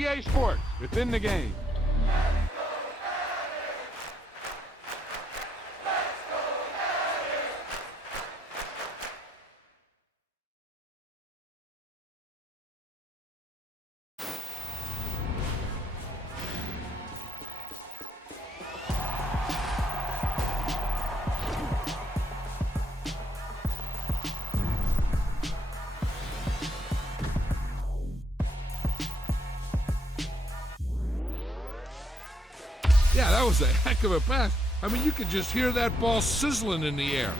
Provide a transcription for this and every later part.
EA Sports. It's in the game. Yeah, that was a heck of a pass. I mean, you could just hear that ball sizzling in the air.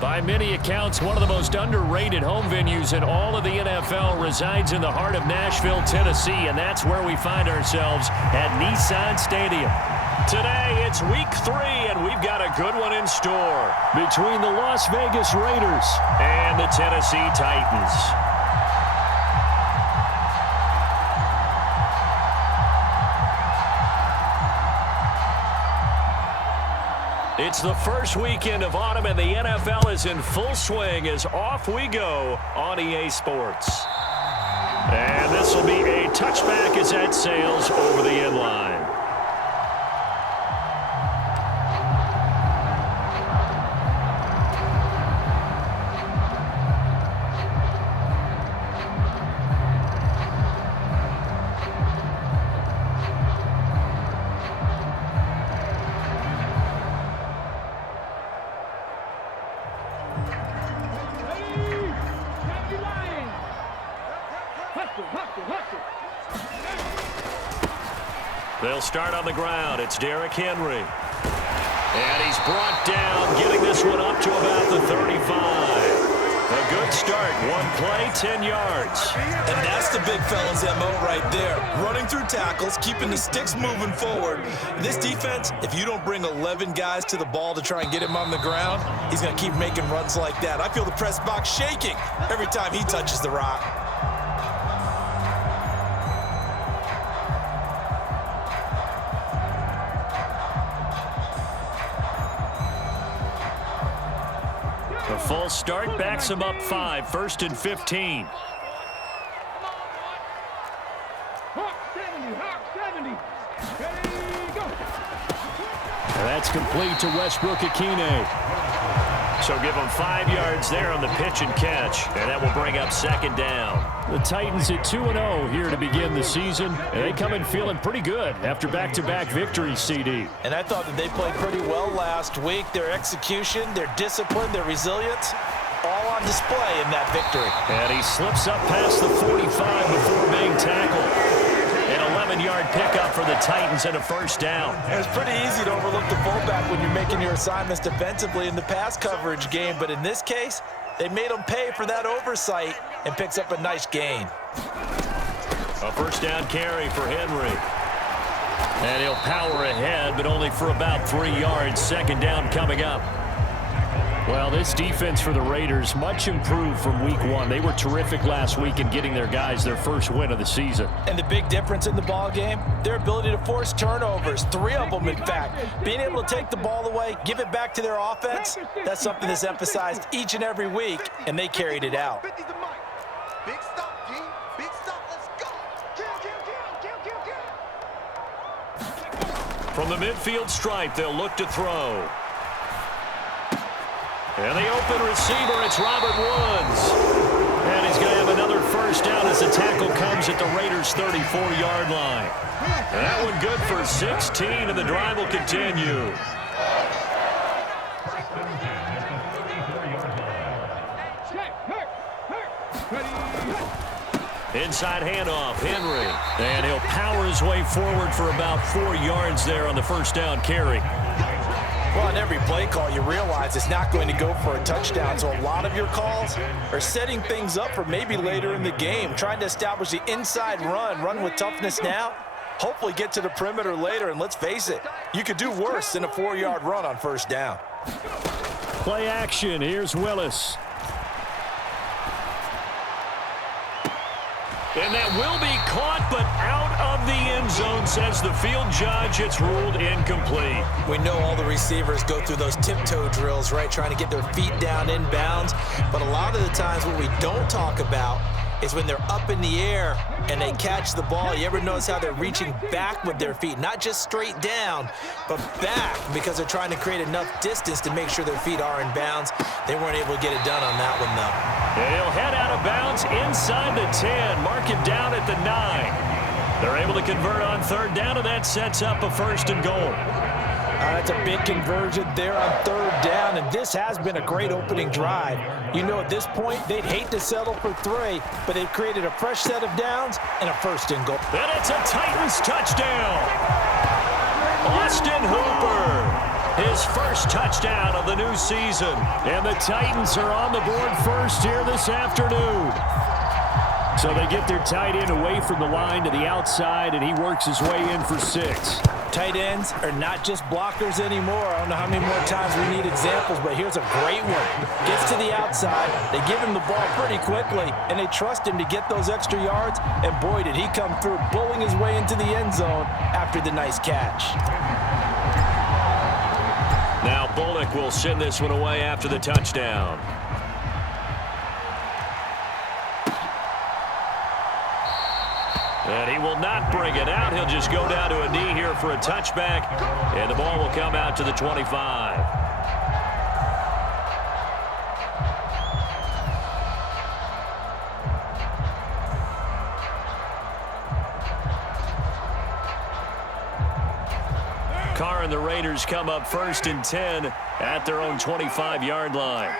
By many accounts, one of the most underrated home venues in all of the NFL resides in the heart of Nashville, Tennessee, and that's where we find ourselves at Nissan Stadium. Today, it's week 3, and we've got a good one in store between the Las Vegas Raiders and the Tennessee Titans. It's the first weekend of autumn, and the NFL is in full swing as off we go on EA Sports. And this will be a touchback as that sails over the end line. They'll start on the ground. It's Derrick Henry. And he's brought down, getting this one up to about the 35. A good start. One play, 10 yards. And that's the big fella's MO right there. Running through tackles, keeping the sticks moving forward. This defense, if you don't bring 11 guys to the ball to try and get him on the ground, he's going to keep making runs like that. I feel the press box shaking every time he touches the rock. A full start backs them up 5, 1st and 15. That's complete to Westbrook-Ikhine. So give them 5 yards there on the pitch and catch, and that will bring up 2nd down. The Titans at 2-0 here to begin the season, and they come in feeling pretty good after back-to-back victories, CD. And I thought that they played pretty well last week. Their execution, their discipline, their resilience, all on display in that victory. And he slips up past the 45 before being tackled. An 11-yard pickup for the Titans and a 1st down. And it's pretty easy to overlook the fullback when you're making your assignments defensively in the pass coverage game, but in this case, they made him pay for that oversight and picks up a nice gain. A 1st down carry for Henry. And he'll power ahead, but only for about 3 yards. 2nd down coming up. Well, this defense for the Raiders, much improved from week 1. They were terrific last week in getting their guys their first win of the season. And the big difference in the ball game, their ability to force turnovers, 3 of them, in fact. Being able to take the ball away, give it back to their offense, that's something that's emphasized each and every week, and they carried it out. Big stop, team. Big stop. Let's go. Kill. From the midfield stripe, they'll look to throw. And the open receiver, it's Robert Woods. And he's going to have another 1st down as the tackle comes at the Raiders' 34-yard line. And that one good for 16, and the drive will continue. Inside handoff, Henry. And he'll power his way forward for about 4 yards there on the 1st down carry. Well, on every play call, you realize it's not going to go for a touchdown, so a lot of your calls are setting things up for maybe later in the game, trying to establish the inside run with toughness now, hopefully get to the perimeter later, and let's face it, you could do worse than a 4-yard run on 1st down. Play action, here's Willis. And that will be caught, but out of the end zone, says the field judge. It's ruled incomplete. We know all the receivers go through those tiptoe drills, right, trying to get their feet down inbounds. But a lot of the times what we don't talk about is when they're up in the air and they catch the ball. You ever notice how they're reaching back with their feet? Not just straight down, but back, because they're trying to create enough distance to make sure their feet are in bounds. They weren't able to get it done on that one, though. And he'll head out of bounds inside the 10. Mark it down at the 9. They're able to convert on 3rd down, and that sets up a 1st and goal. That's a big conversion there on 3rd down, and this has been a great opening drive. You know, at this point, they'd hate to settle for 3, but they've created a fresh set of downs and a 1st and goal. And it's a Titans touchdown. Austin Hooper, his 1st touchdown of the new season. And the Titans are on the board first here this afternoon. So they get their tight end away from the line to the outside, and he works his way in for 6. Tight ends are not just blockers anymore. I don't know how many more times we need examples, but here's a great one. Gets to the outside, they give him the ball pretty quickly, and they trust him to get those extra yards, and boy, did he come through, bowling his way into the end zone after the nice catch. Now Bullock will send this one away after the touchdown. And he will not bring it out. He'll just go down to a knee here for a touchback. And the ball will come out to the 25. Carr and the Raiders come up 1st and 10 at their own 25-yard line.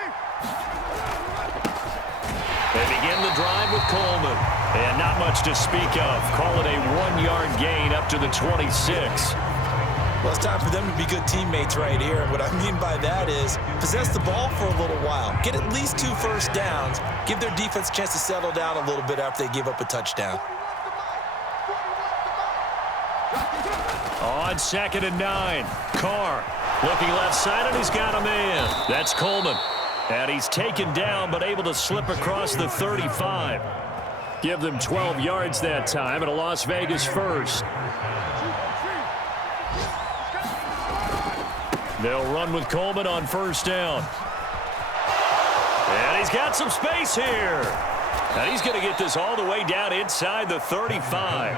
They begin the drive with Coleman. And not much to speak of. Call it a 1-yard gain up to the 26. Well, it's time for them to be good teammates right here. And what I mean by that is possess the ball for a little while. Get at least 2 first downs. Give their defense a chance to settle down a little bit after they give up a touchdown. On 2nd and 9. Carr looking left side, and he's got a man. That's Coleman. And he's taken down, but able to slip across the 35. Give them 12 yards that time, and a Las Vegas 1st. They'll run with Coleman on 1st down. And he's got some space here. And he's going to get this all the way down inside the 35.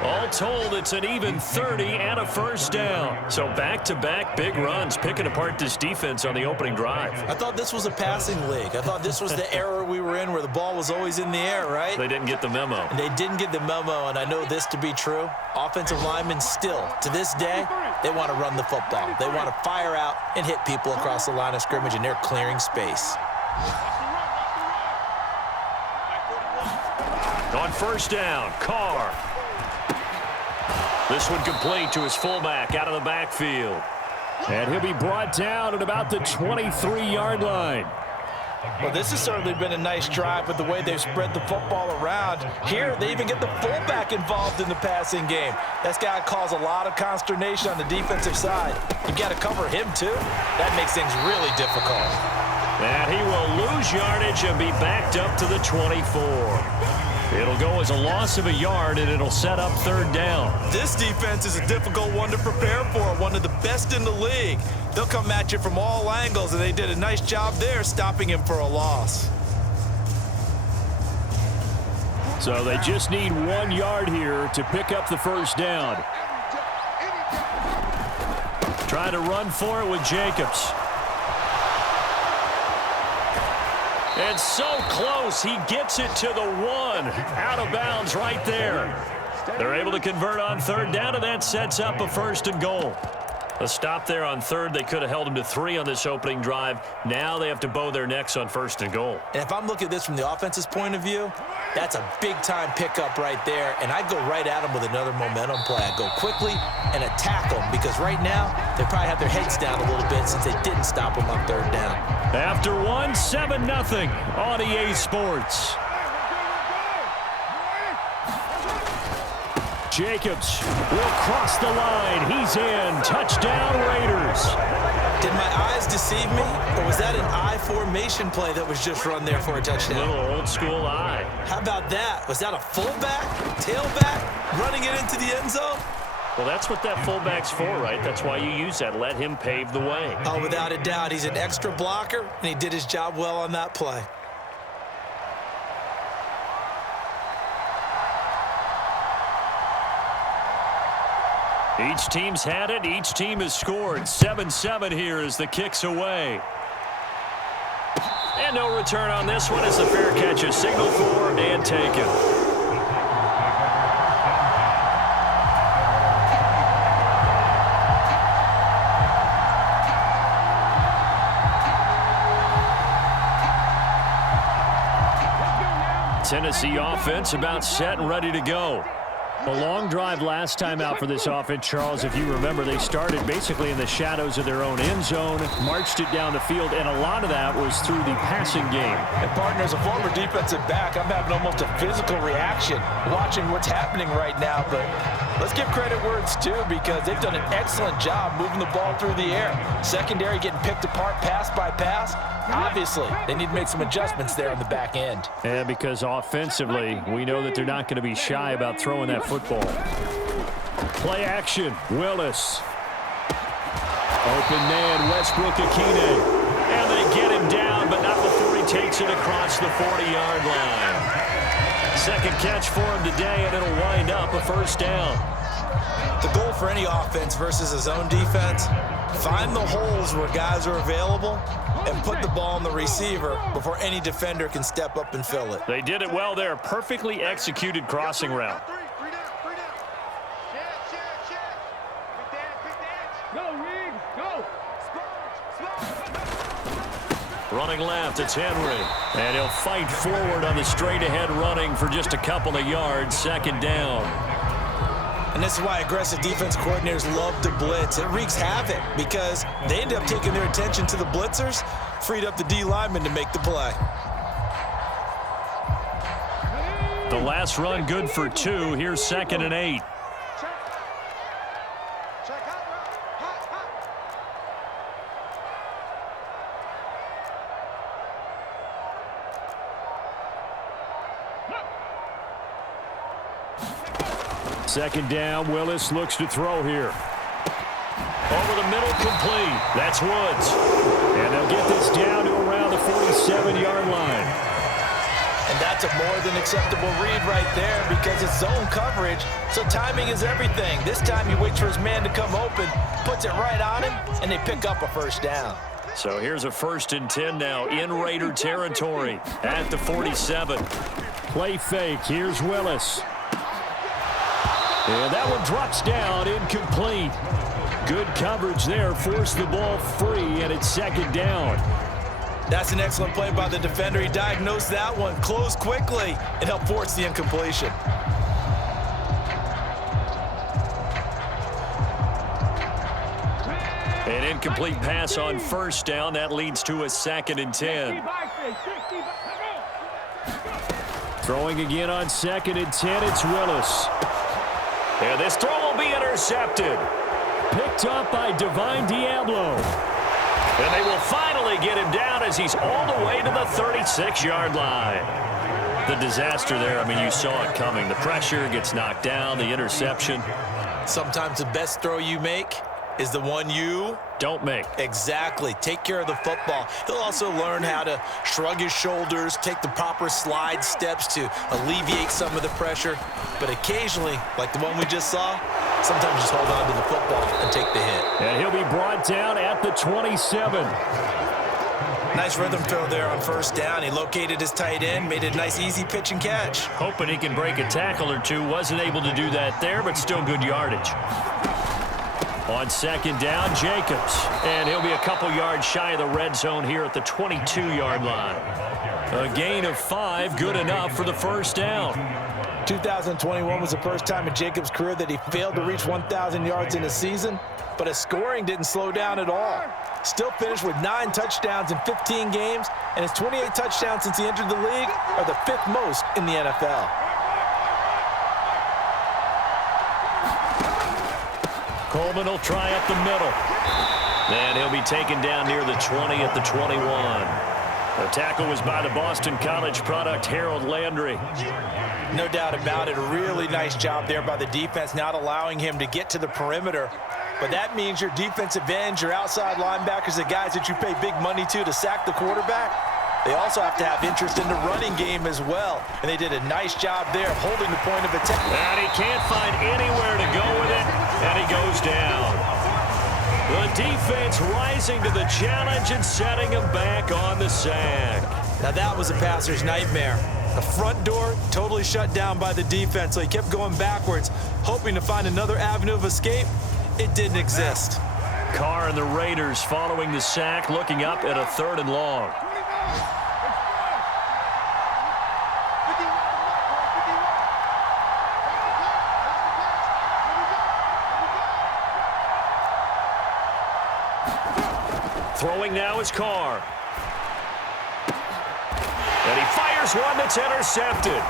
All told, it's an even 30 and a first down. So back-to-back big runs, picking apart this defense on the opening drive. I thought this was a passing league. I thought this was the era we were in where the ball was always in the air, right? They didn't get the memo. And they didn't get the memo, and I know this to be true. Offensive linemen still, to this day, they want to run the football. They want to fire out and hit people across the line of scrimmage, and they're clearing space. On first down, Carr. This one complete to his fullback out of the backfield. And he'll be brought down at about the 23-yard line. Well, this has certainly been a nice drive with the way they've spread the football around. Here, they even get the fullback involved in the passing game. That's got to cause a lot of consternation on the defensive side. You got to cover him, too. That makes things really difficult. And he will lose yardage and be backed up to the 24. It'll go as a loss of a yard, and it'll set up third down. This defense is a difficult one to prepare for, one of the best in the league. They'll come at you from all angles, and they did a nice job there stopping him for a loss. So they just need 1 yard here to pick up the first down. Trying to run for it with Jacobs. And so close, he gets it to the 1. Out of bounds right there. They're able to convert on third down, and that sets up a first and goal. A stop there on third. They could have held him to 3 on this opening drive. Now they have to bow their necks on first and goal. And if I'm looking at this from the offense's point of view, that's a big-time pickup right there. And I'd go right at them with another momentum play. I'd go quickly and attack them because right now they probably have their heads down a little bit since they didn't stop them on third down. After 1, 7-0 on EA Sports. Jacobs will cross the line. He's in. Touchdown, Raiders. Did my eyes deceive me, or was that an I formation play that was just run there for a touchdown? A little old school eye. How about that? Was that a fullback, tailback, running it into the end zone? Well, that's what that fullback's for, right? That's why you use that. Let him pave the way. Oh, without a doubt. He's an extra blocker, and he did his job well on that play. Each team's had it. Each team has scored. 7-7 here as the kick's away. And no return on this one as the fair catch is signaled for and taken. Tennessee offense about set and ready to go. A long drive last time out for this offense, Charles. If you remember, they started basically in the shadows of their own end zone, marched it down the field, and a lot of that was through the passing game. And, partner, as a former defensive back, I'm having almost a physical reaction watching what's happening right now. But let's give credit where it's due because they've done an excellent job moving the ball through the air. Secondary getting picked apart pass by pass. Obviously, they need to make some adjustments there on the back end. And because offensively, we know that they're not going to be shy about throwing that football. Play action, Willis. Open man, Westbrook-Ikhine. And they get him down, but not before he takes it across the 40-yard line. Second catch for him today, and it'll wind up a first down. The goal for any offense versus a zone defense, find the holes where guys are available and put the ball on the receiver before any defender can step up and fill it. They did it well there. Perfectly executed crossing route. Running left, it's Henry. And he'll fight forward on the straight-ahead running for just a couple of yards. Second down. And this is why aggressive defense coordinators love to blitz. It wreaks havoc because they end up taking their attention to the blitzers, freed up the D lineman to make the play. The last run good for 2. Here's 2nd and 8. Second down, Willis looks to throw here. Over the middle, complete. That's Woods. And they'll get this down to around the 47 2-yard line. And that's a more than acceptable read right there because it's zone coverage, so timing is everything. This time he waits for his man to come open, puts it right on him, and they pick up a first down. So here's a 1st and 10 now in Raider territory at the 47. Play fake. Here's Willis. And that one drops down, incomplete. Good coverage there. Forced the ball free, and it's 2nd down. That's an excellent play by the defender. He diagnosed that one, closed quickly, and helped force the incompletion. An incomplete pass on 1st down. That leads to a 2nd and 10. Throwing again on 2nd and 10, it's Willis. And this throw will be intercepted. Picked up by Divine Diablo. And they will finally get him down as he's all the way to the 36-yard line. The disaster there, I mean, you saw it coming. The pressure gets knocked down, the interception. Sometimes the best throw you make is the one you don't make. Exactly. Take care of the football. He'll also learn how to shrug his shoulders, take the proper slide steps to alleviate some of the pressure. But occasionally, like the one we just saw, sometimes just hold on to the football and take the hit. And he'll be brought down at the 27. Nice rhythm throw there on 1st down. He located his tight end, made a nice easy pitch and catch. Hoping he can break a tackle or two. Wasn't able to do that there, but still good yardage. On 2nd down, Jacobs. And he'll be a couple yards shy of the red zone here at the 22-yard line. A gain of 5, good enough for the 1st down. 2021 was the first time in Jacobs' career that he failed to reach 1,000 yards in a season, but his scoring didn't slow down at all. Still finished with 9 touchdowns in 15 games, and his 28 touchdowns since he entered the league are the 5th most in the NFL. Coleman will try up the middle. And he'll be taken down near the 20 at the 21. The tackle was by the Boston College product, Harold Landry. No doubt about it. A really nice job there by the defense, not allowing him to get to the perimeter. But that means your defensive ends, your outside linebackers, the guys that you pay big money to sack the quarterback, they also have to have interest in the running game as well. And they did a nice job there holding the point of attack. And he can't find anywhere to go with it, and he goes down. The defense rising to the challenge and setting him back on the sack. Now that was a passer's nightmare. The front door totally shut down by the defense, so he kept going backwards, hoping to find another avenue of escape. It didn't exist. Carr and the Raiders following the sack, looking up at a 3rd and long. Throwing now is Carr. And he fires one that's intercepted.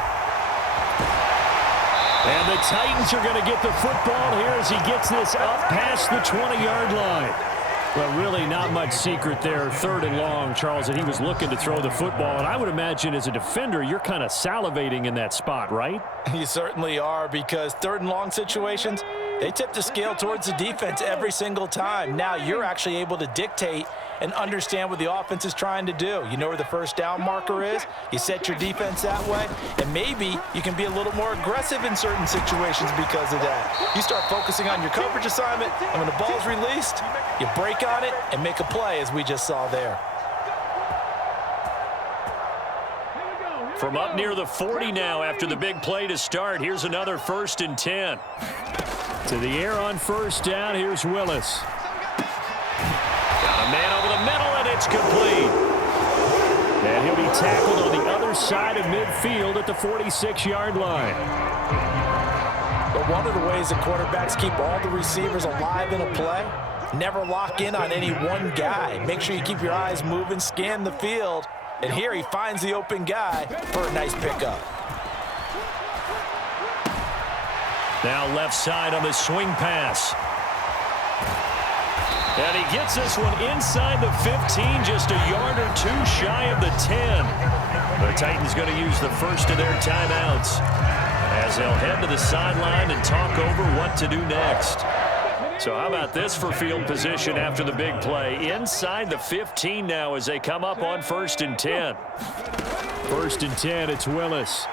And the Titans are going to get the football here as he gets this up past the 20-yard line. Well, really not much secret there. 3rd and long, Charles, that he was looking to throw the football. And I would imagine as a defender, you're kind of salivating in that spot, right? You certainly are, because 3rd and long situations, they tip the scale towards the defense every single time. Now you're actually able to dictate and understand what the offense is trying to do. You know where the 1st down marker is. You set your defense that way, and maybe you can be a little more aggressive in certain situations because of that. You start focusing on your coverage assignment, and when the ball's released, you break on it and make a play, as we just saw there. From up near the 40 now after the big play to start, here's another 1st and 10. To the air on 1st down, here's Willis. Got a man over the middle, and it's complete. And he'll be tackled on the other side of midfield at the 46-yard line. But one of the ways that quarterbacks keep all the receivers alive in a play, never lock in on any one guy. Make sure you keep your eyes moving, scan the field, and here he finds the open guy for a nice pickup. Now left side on the swing pass. And he gets this one inside the 15, just a yard or two shy of the 10. The Titans going to use the first of their timeouts as they'll head to the sideline and talk over what to do next. So how about this for field position after the big play? Inside the 15 now as they come up on 1st and 10. 1st and 10, it's Willis.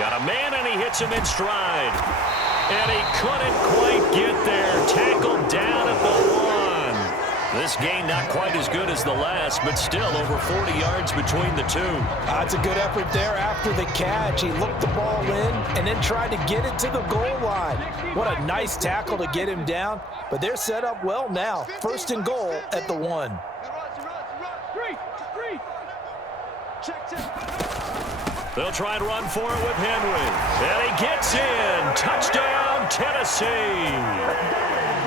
Got a man, and he hits him in stride. And he couldn't quite get there. Tackled down at the 1. This gain not quite as good as the last, but still over 40 yards between the two. That's a good effort there after the catch. He looked the ball in and then tried to get it to the goal line. What a nice tackle to get him down, but they're set up well now. 1st and goal at the 1. They'll try and run for it with Henry. And he gets in. Touchdown, Tennessee.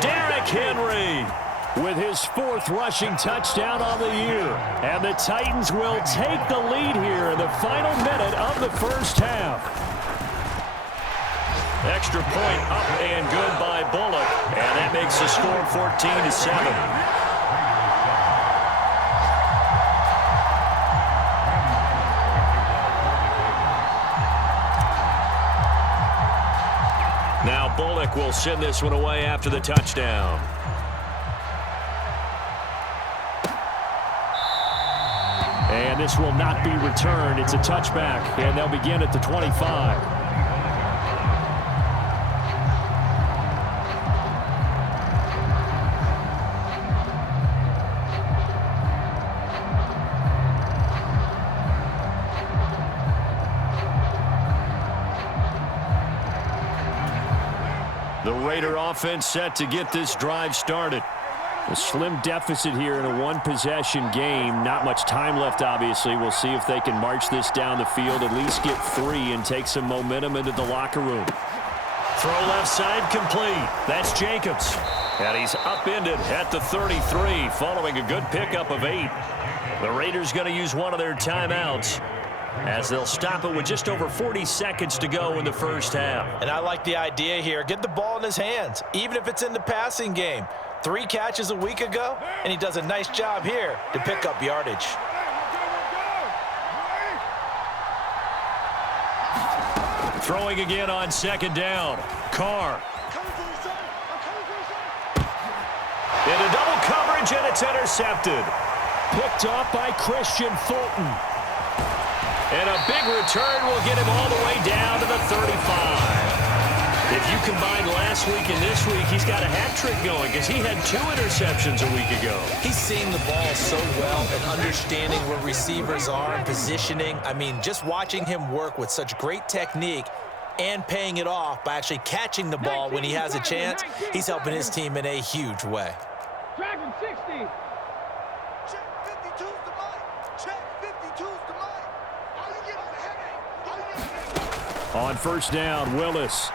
Derrick Henry with his 4th rushing touchdown on the year. And the Titans will take the lead here in the final minute of the 1st half. Extra point up and good by Bullock. And that makes the score 14-7. Now Bullock will send this one away after the touchdown. And this will not be returned. It's a touchback, and they'll begin at the 25. The Raider offense set to get this drive started. A slim deficit here in a one-possession game. Not much time left, obviously. We'll see if they can march this down the field, at least get 3, and take some momentum into the locker room. Throw left side complete. That's Jacobs. And he's upended at the 33 following a good pickup of 8. The Raiders going to use one of their timeouts as they'll stop it with just over 40 seconds to go in the 1st half. And I like the idea here. Get the ball in his hands, even if it's in the passing game. 3 catches a week ago, and he does a nice job here to pick up yardage. Throwing again on 2nd down. Carr. Into double coverage, and it's intercepted. Picked off by Christian Fulton. And a big return will get him all the way down to the 35. If you combine last week and this week, he's got a hat trick going because he had 2 interceptions a week ago. He's seeing the ball so well and understanding where receivers are and positioning. I mean, just watching him work with such great technique and paying it off by actually catching the ball when he has a chance, he's helping his team in a huge way. Dragon 60. Check 52's the mic. Check 52's the mic. How you get on the headache? On 1st down, Willis.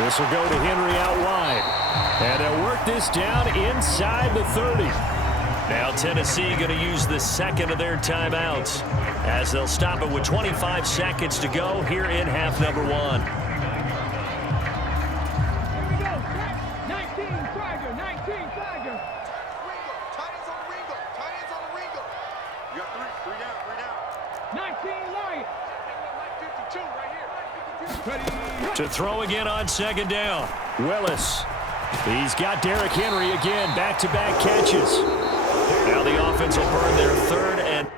This will go to Henry out wide. And they'll work this down inside the 30. Now Tennessee going to use the 2nd of their timeouts as they'll stop it with 25 seconds to go here in half number 1. Here we go. 19 Tiger. 19 Tiger. Ringo. Tight ends on the Ringo. Tight ends on the Ringo. You got 3 down. 19 Light. 52 right here. 52. To throw again on 2nd down. Willis. He's got Derrick Henry again. Back-to-back catches. Now the offense will burn their 3rd and...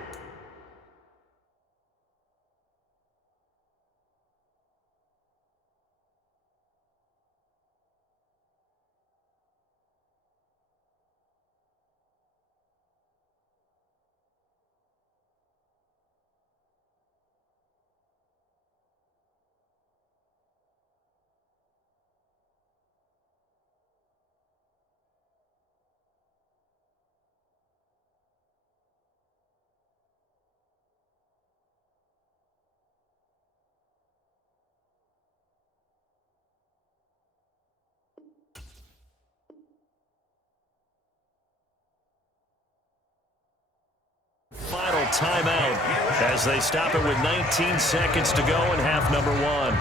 Final timeout as they stop it with 19 seconds to go in half number 1.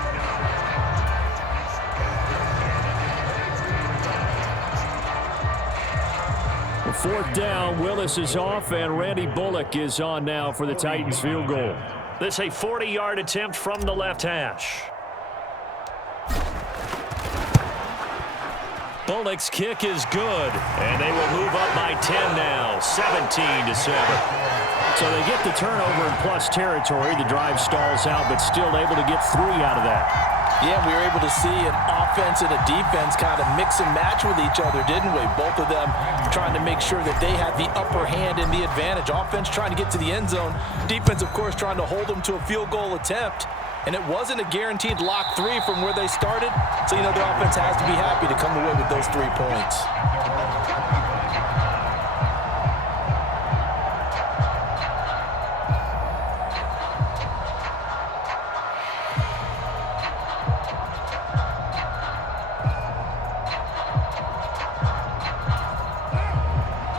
The 4th down, Willis is off, and Randy Bullock is on now for the Titans field goal. This a 40-yard attempt from the left hash. Bullock's kick is good, and they will move up by 10 now, 17-7. So they get the turnover in plus territory. The drive stalls out, but still able to get 3 out of that. Yeah, we were able to see an offense and a defense kind of mix and match with each other, didn't we? Both of them trying to make sure that they had the upper hand and the advantage. Offense trying to get to the end zone. Defense, of course, trying to hold them to a field goal attempt. And it wasn't a guaranteed lock 3 from where they started. So, you know, the offense has to be happy to come away with those 3 points.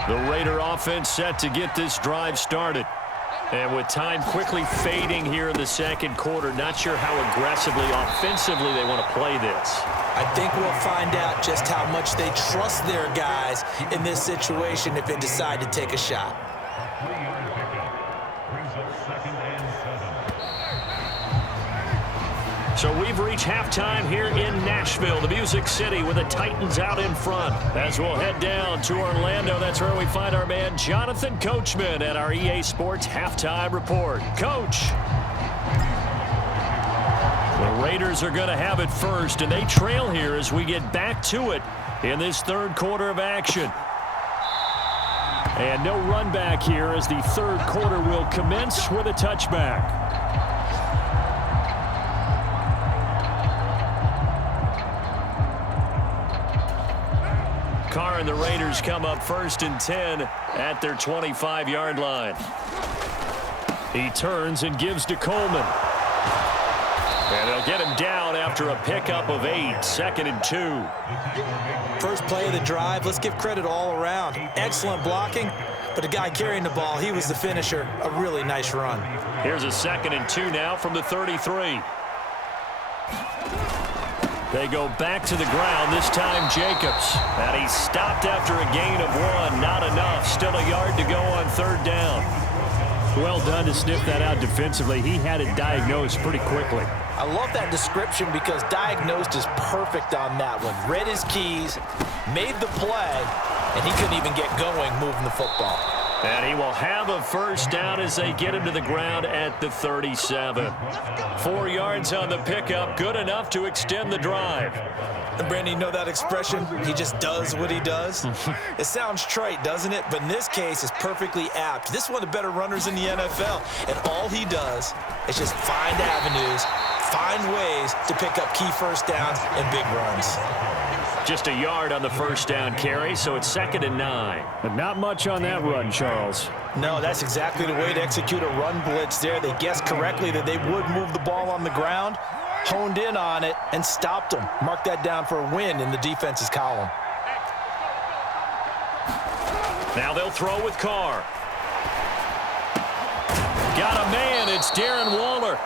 The Raider offense set to get this drive started. And with time quickly fading here in the second quarter, not sure how aggressively, offensively they want to play this. I think we'll find out just how much they trust their guys in this situation if they decide to take a shot. So we've reached halftime here in Nashville, the Music City, with the Titans out in front. As we'll head down to Orlando, that's where we find our man Jonathan Coachman at our EA Sports Halftime Report. Coach. The Raiders are going to have it first, and they trail here as we get back to it in this third quarter of action. And no run back here as the third quarter will commence with a touchback. Carr and the Raiders come up 1st and 10 at their 25-yard line. He turns and gives to Coleman. And they'll get him down after a pickup of 8, 2nd and 2. First play of the drive, let's give credit all around. Excellent blocking, but the guy carrying the ball, he was the finisher. A really nice run. Here's a 2nd and 2 now from the 33. They go back to the ground, this time Jacobs. And he's stopped after a gain of 1. Not enough. Still a yard to go on 3rd down. Well done to sniff that out defensively. He had it diagnosed pretty quickly. I love that description because diagnosed is perfect on that one. Read his keys, made the play, and he couldn't even get going moving the football. And he will have a 1st down as they get him to the ground at the 37. 4 yards on the pickup, good enough to extend the drive. And Brandon, you know that expression? He just does what he does. It sounds trite, doesn't it? But in this case, it's perfectly apt. This is one of the better runners in the NFL. And all he does is just find avenues, find ways to pick up key 1st downs and big runs. Just a yard on the 1st down carry, so it's 2nd and 9. But not much on that run, Charles. No, that's exactly the way to execute a run blitz there. They guessed correctly that they would move the ball on the ground, honed in on it, and stopped them. Mark that down for a win in the defense's column. Now they'll throw with Carr. Got a man, it's Darren Waller.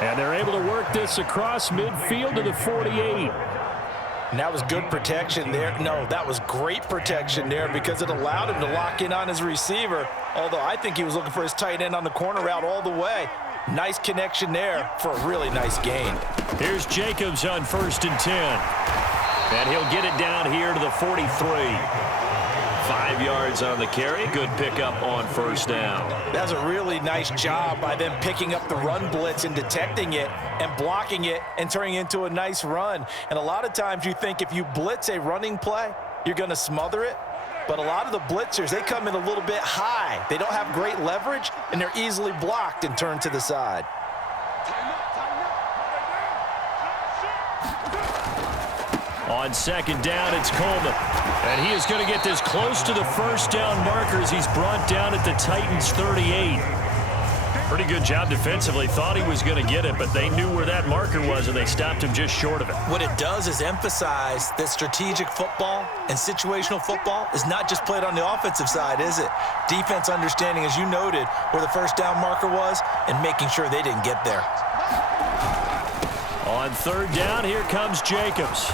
And they're able to work this across midfield to the 48. And that was good protection there. No, that was great protection there because it allowed him to lock in on his receiver, although I think he was looking for his tight end on the corner route all the way. Nice connection there for a really nice gain. Here's Jacobs on 1st and 10. And he'll get it down here to the 43. 5 yards on the carry. Good pickup on 1st down. That's a really nice job by them picking up the run blitz and detecting it and blocking it and turning it into a nice run. And a lot of times you think if you blitz a running play, you're going to smother it. But a lot of the blitzers, they come in a little bit high. They don't have great leverage, and they're easily blocked and turned to the side. On 2nd down, it's Coleman. And he is going to get this close to the 1st down markers. He's brought down at the Titans' 38. Pretty good job defensively. Thought he was going to get it, but they knew where that marker was, and they stopped him just short of it. What it does is emphasize that strategic football and situational football is not just played on the offensive side, is it? Defense understanding, as you noted, where the 1st down marker was and making sure they didn't get there. On 3rd down, here comes Jacobs.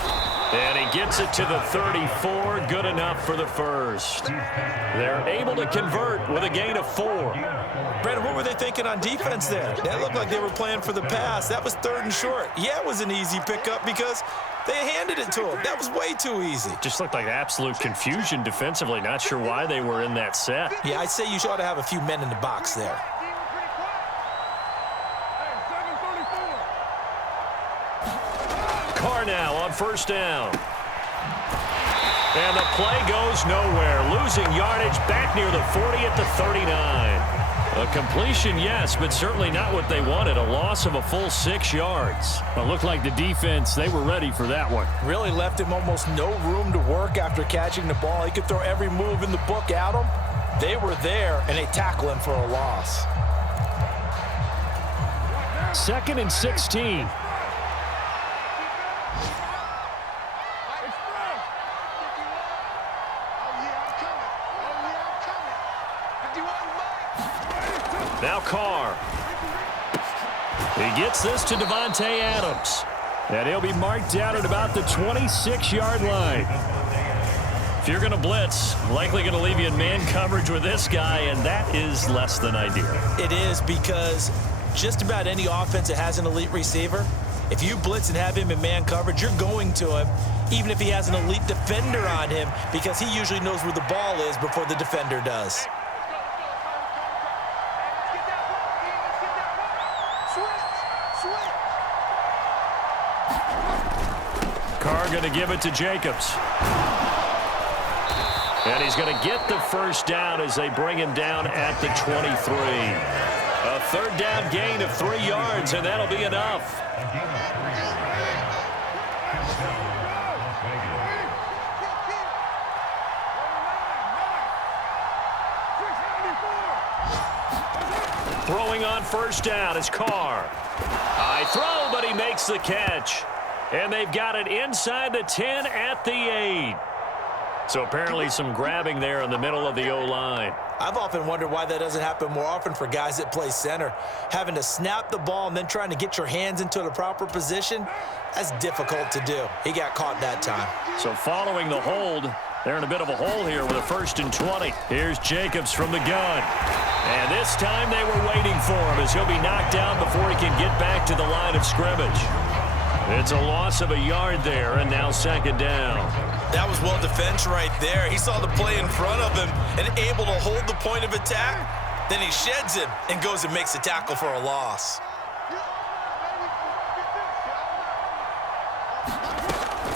And he gets it to the 34. Good enough for the first. They're able to convert with a gain of 4. Brandon, what were they thinking on defense there? That looked like they were playing for the pass. That was 3rd and short. Yeah, it was an easy pickup because they handed it to him. That was way too easy. Just looked like absolute confusion defensively. Not sure why they were in that set. Yeah, I'd say you ought to have a few men in the box there. Carr now on first down. And the play goes nowhere. Losing yardage back near the 40 at the 39. A completion, yes, but certainly not what they wanted. A loss of a full 6 yards. Well, looked like the defense, they were ready for that one. Really left him almost no room to work after catching the ball. He could throw every move in the book at him. They were there, and they tackle him for a loss. 2nd and 16. Now Carr. He gets this to Davante Adams. And he'll be marked down at about the 26-yard line. If you're going to blitz, likely going to leave you in man coverage with this guy, and that is less than ideal. It is because just about any offense that has an elite receiver, if you blitz and have him in man coverage, you're going to him, even if he has an elite defender on him, because he usually knows where the ball is before the defender does. Carr going to give it to Jacobs. And he's going to get the first down as they bring him down at the 23. A 3rd down gain of 3 yards, and that'll be enough. Throwing on first down is Carr. High throw, but he makes the catch. And they've got it inside the 10 at the 8. So apparently some grabbing there in the middle of the O-line. I've often wondered why that doesn't happen more often for guys that play center. Having to snap the ball and then trying to get your hands into the proper position, that's difficult to do. He got caught that time. So following the hold, they're in a bit of a hole here with a 1st and 20. Here's Jacobs from the gun. And this time they were waiting for him as he'll be knocked down before he can get back to the line of scrimmage. It's a loss of a yard there, and now 2nd down. That was well defense right there. He saw the play in front of him and able to hold the point of attack. Then he sheds him and goes and makes a tackle for a loss.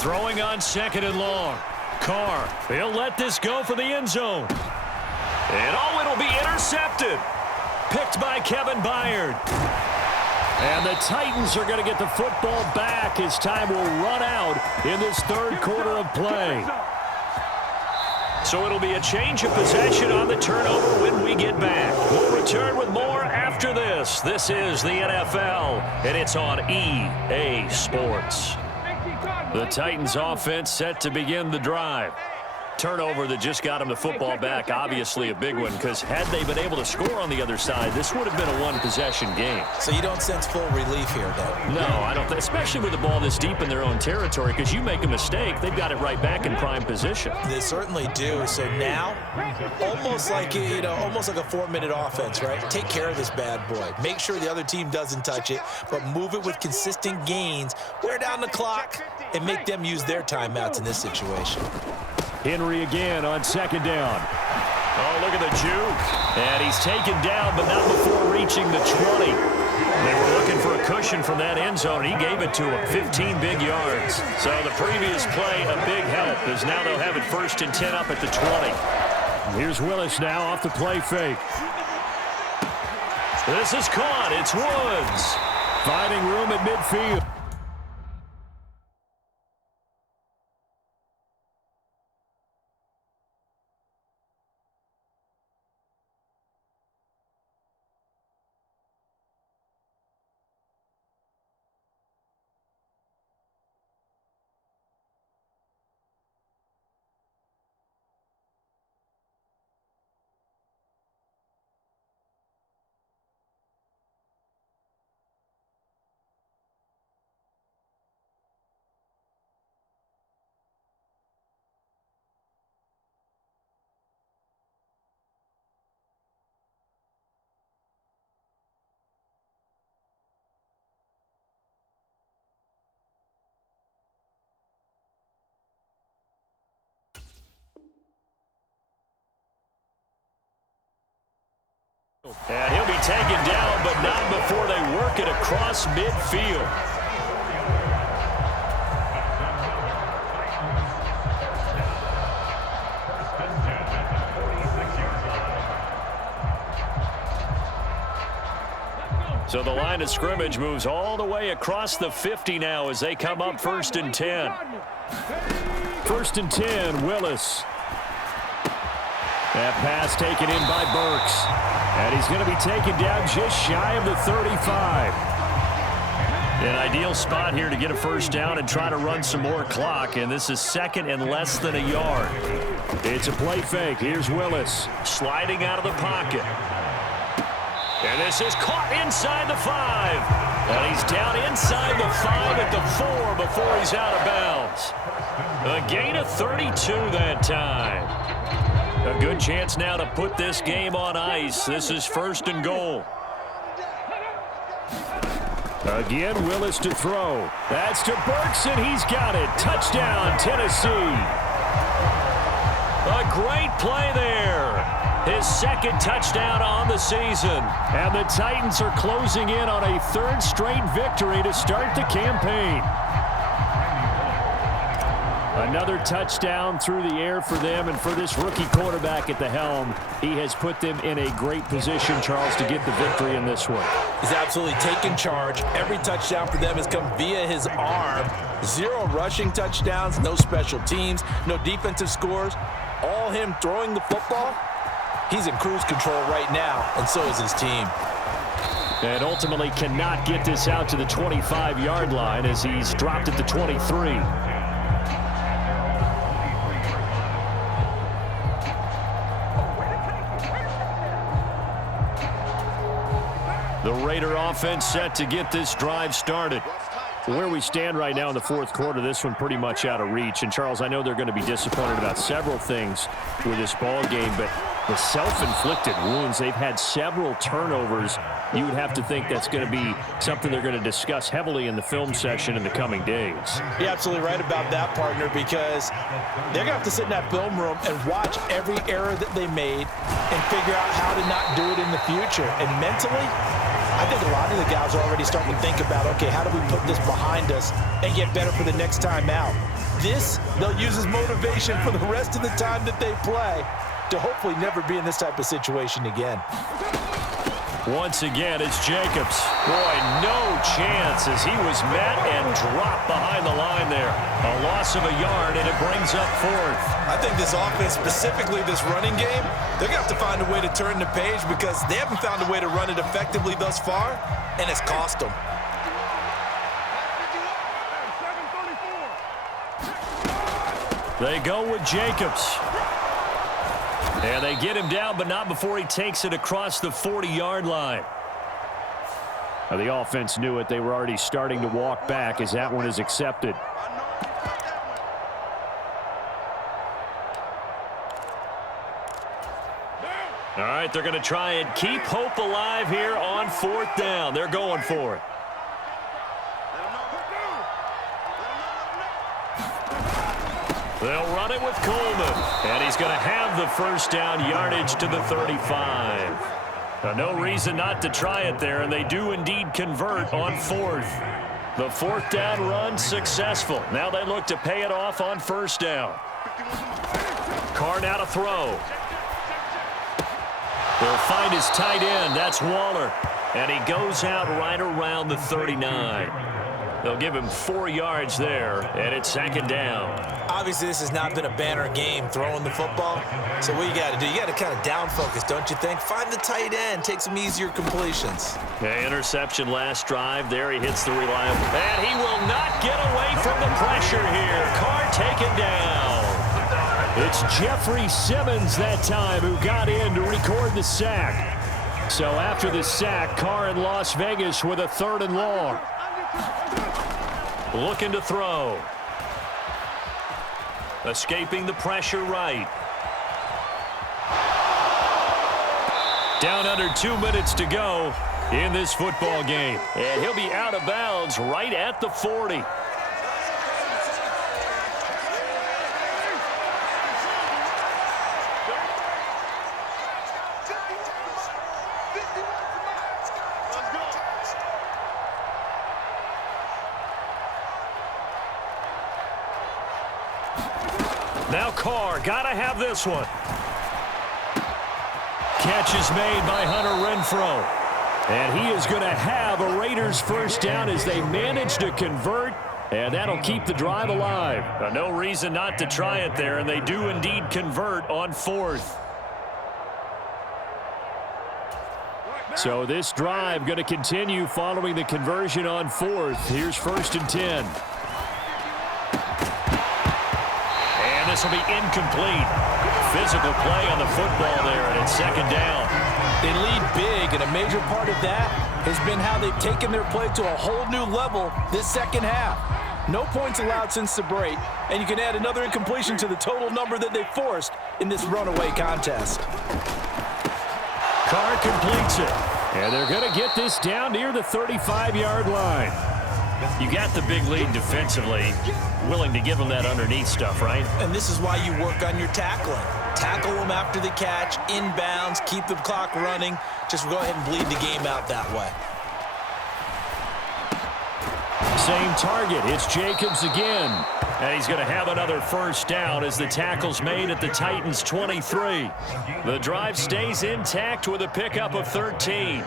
Throwing on 2nd and long. Carr, he'll let this go for the end zone. And oh, it'll be intercepted. Picked by Kevin Byard. And the Titans are going to get the football back as time will run out in this 3rd quarter of play. So it'll be a change of possession on the turnover when we get back. We'll return with more after this. This is the NFL, and it's on EA Sports. The Titans offense set to begin the drive. Turnover that just got him the football back, obviously a big one, because had they been able to score on the other side, this would have been a one-possession game. So you don't sense full relief here, though? No, I don't, especially with the ball this deep in their own territory, because you make a mistake, they've got it right back in prime position. They certainly do. So now, almost like a 4-minute offense, right? Take care of this bad boy. Make sure the other team doesn't touch it, but move it with consistent gains, wear down the clock, and make them use their timeouts in this situation. Henry again on 2nd down. Oh, look at the juke. And he's taken down, but not before reaching the 20. They were looking for a cushion from that end zone. He gave it to him, 15 big yards. So the previous play, a big help, as now they'll have it 1st and 10 up at the 20. Here's Willis now off the play fake. This is caught. It's Woods. Finding room at midfield. And he'll be taken down, but not before they work it across midfield. So the line of scrimmage moves all the way across the 50 now as they come up 1st and 10. 1st and 10, Willis. That pass taken in by Burks. And he's going to be taken down just shy of the 35. An ideal spot here to get a first down and try to run some more clock. And this is 2nd and less than a yard. It's a play fake. Here's Willis. Sliding out of the pocket. And this is caught inside the 5. And he's down inside the 5 at the 4 before he's out of bounds. A gain of 32 that time. A good chance now to put this game on ice. This is 1st and goal. Again, Willis to throw. That's to Burks, and he's got it. Touchdown, Tennessee. A great play there. His 2nd touchdown on the season. And the Titans are closing in on a 3rd straight victory to start the campaign. Another touchdown through the air for them, and for this rookie quarterback at the helm, he has put them in a great position, Charles, to get the victory in this one. He's absolutely taken charge. Every touchdown for them has come via his arm. 0 rushing touchdowns, no special teams, no defensive scores. All him throwing the football. He's in cruise control right now, and so is his team. And ultimately cannot get this out to the 25-yard line as he's dropped at the 23. The Raider offense set to get this drive started. Where we stand right now in the 4th quarter, this one pretty much out of reach. And, Charles, I know they're going to be disappointed about several things with this ball game, but the self-inflicted wounds, they've had several turnovers. You would have to think that's going to be something they're going to discuss heavily in the film session in the coming days. You're absolutely right about that, partner, because they're going to have to sit in that film room and watch every error that they made and figure out how to not do it in the future. And mentally, I think a lot of the guys are already starting to think about, okay, how do we put this behind us and get better for the next time out? This, they'll use as motivation for the rest of the time that they play to hopefully never be in this type of situation again. Once again, it's Jacobs. Boy, no chance as he was met and dropped behind the line there. A loss of a yard, and it brings up 4th. I think this offense, specifically this running game, they're going to have to find a way to turn the page because they haven't found a way to run it effectively thus far, and it's cost them. They go with Jacobs. And they get him down, but not before he takes it across the 40-yard line. Now, the offense knew it. They were already starting to walk back as that one is accepted. All right, they're going to try and keep hope alive here on 4th down. They're going for it. They'll run it with Coleman. And he's going to have the first down, yardage to the 35. Now, no reason not to try it there, and they do indeed convert on 4th. The 4th down run successful. Now they look to pay it off on 1st down. Carr now to throw. They'll find his tight end. That's Waller. And he goes out right around the 39. They'll give him 4 yards there, and it's 2nd down. Obviously, this has not been a banner game throwing the football. So what you got to do, you got to kind of down focus, don't you think? Find the tight end, take some easier completions. Yeah, interception last drive. There he hits the reliable. And he will not get away from the pressure here. Carr taken down. It's Jeffrey Simmons that time who got in to record the sack. So after the sack, Carr in Las Vegas with a 3rd and long. Looking to throw. Escaping the pressure right. Down under 2 minutes to go in this football game. And he'll be out of bounds right at the 40. Now Carr, gotta have this one. Catch is made by Hunter Renfrow. And he is going to have a Raiders first down as they manage to convert. And that'll keep the drive alive. No reason not to try it there, and they do indeed convert on 4th. So this drive going to continue following the conversion on 4th. Here's 1st and 10. And this will be incomplete. Physical play on the football there, and it's 2nd down. They lead big, and a major part of that has been how they've taken their play to a whole new level this second half. No points allowed since the break, and you can add another incompletion to the total number that they forced in this runaway contest. Carr completes it. And they're going to get this down near the 35-yard line. You got the big lead defensively. Willing to give them that underneath stuff, right? And this is why you work on your tackling. Tackle them after the catch, inbounds, keep the clock running. Just go ahead and bleed the game out that way. Same target. It's Jacobs again. And he's going to have another first down as the tackle's made at the Titans' 23. The drive stays intact with a pickup of 13.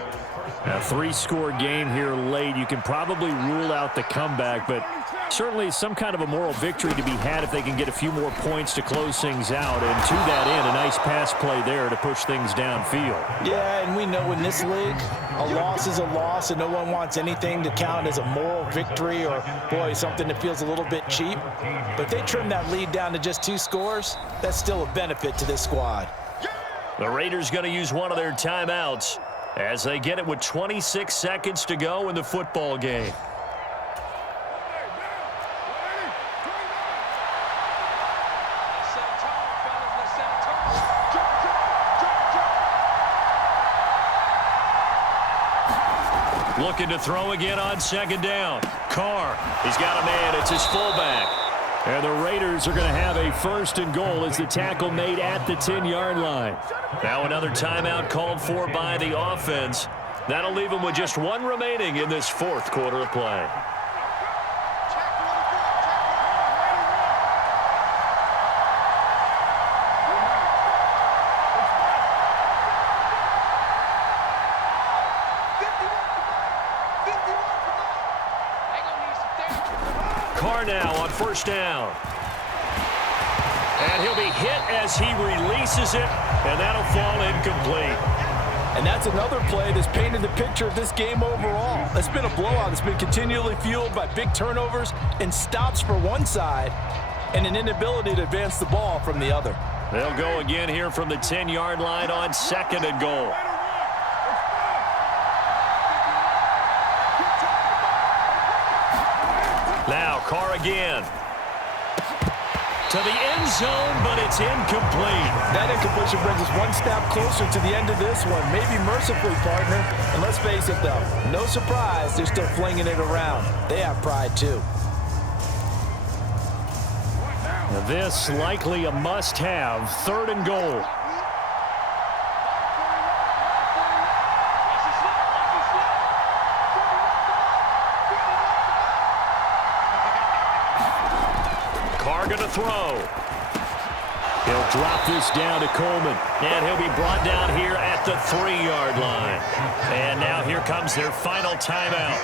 A 3-score game here late. You can probably rule out the comeback, but certainly some kind of a moral victory to be had if they can get a few more points to close things out. And to that end, a nice pass play there to push things downfield. Yeah, and we know in this league, a loss is a loss, and no one wants anything to count as a moral victory or, boy, something that feels a little bit cheap. But if they trim that lead down to just 2 scores, that's still a benefit to this squad. The Raiders going to use one of their timeouts as they get it with 26 seconds to go in the football game. Looking to throw again on 2nd down. Carr, he's got a man. It's his fullback. And the Raiders are going to have a 1st and goal as the tackle made at the 10-yard line. Now another timeout called for by the offense. That'll leave them with just 1 remaining in this 4th quarter of play. Carr now on 1st down. And he'll be hit as he releases it, and that'll fall incomplete. And that's another play that's painted the picture of this game overall. It's been a blowout. It's been continually fueled by big turnovers and stops for one side and an inability to advance the ball from the other. They'll go again here from the 10-yard line on 2nd and goal. Now Carr again. To the end zone, but it's incomplete. That incompletion brings us one step closer to the end of this one. Maybe mercifully, partner. And let's face it, though, no surprise, they're still flinging it around. They have pride, too. Now this likely a must-have. 3rd and goal. Going to throw. He'll drop this down to Coleman, and he'll be brought down here at the 3-yard line. And now here comes their final timeout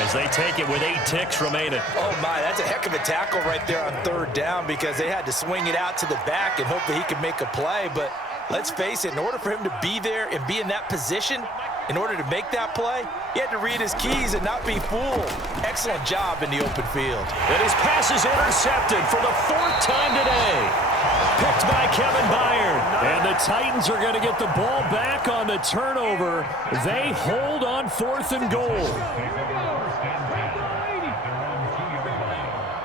as they take it with 8 ticks remaining. Oh, my, that's a heck of a tackle right there on 3rd down because they had to swing it out to the back and hope that he could make a play. But let's face it, in order for him to be there and be in that position, in order to make that play, he had to read his keys and not be fooled. Excellent job in the open field. And his pass is intercepted for the 4th time today. Picked by Kevin Byard. And the Titans are going to get the ball back on the turnover. They hold on 4th and goal.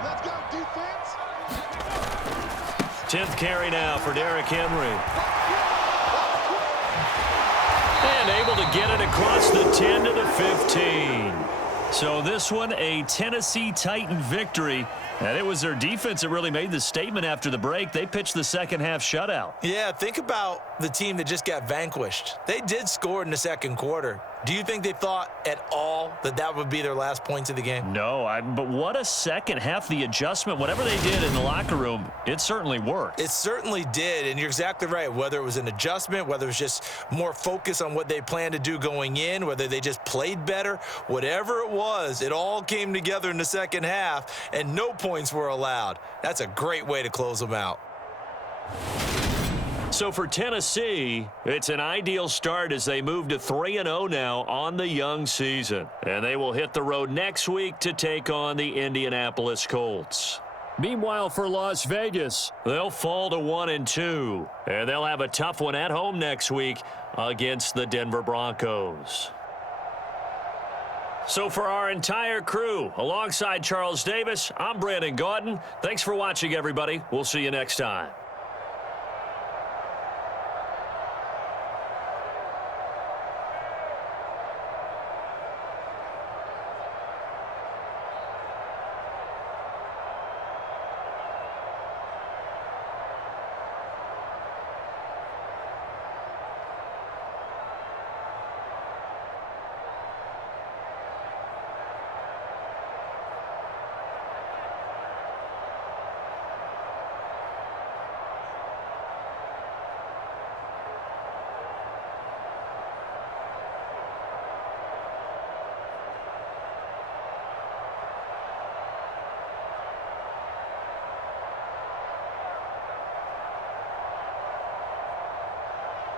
Let's go, defense. 10th carry now for Derrick Henry. And able to get it across the 10 to the 15. So this one, a Tennessee Titan victory. And it was their defense that really made the statement after the break. They pitched the second half shutout. Yeah, think about the team that just got vanquished. They did score in the second quarter. Do you think they thought at all that that would be their last points of the game? No, but what a second half. The adjustment, whatever they did in the locker room, it certainly worked. It certainly did, and you're exactly right. Whether it was an adjustment, whether it was just more focus on what they planned to do going in, whether they just played better, whatever it was, it all came together in the second half, and no points were allowed. That's a great way to close them out. So for Tennessee, it's an ideal start as they move to 3-0 now on the young season. And they will hit the road next week to take on the Indianapolis Colts. Meanwhile, for Las Vegas, they'll fall to 1-2. And they'll have a tough one at home next week against the Denver Broncos. So for our entire crew, alongside Charles Davis, I'm Brandon Gaudin. Thanks for watching, everybody. We'll see you next time.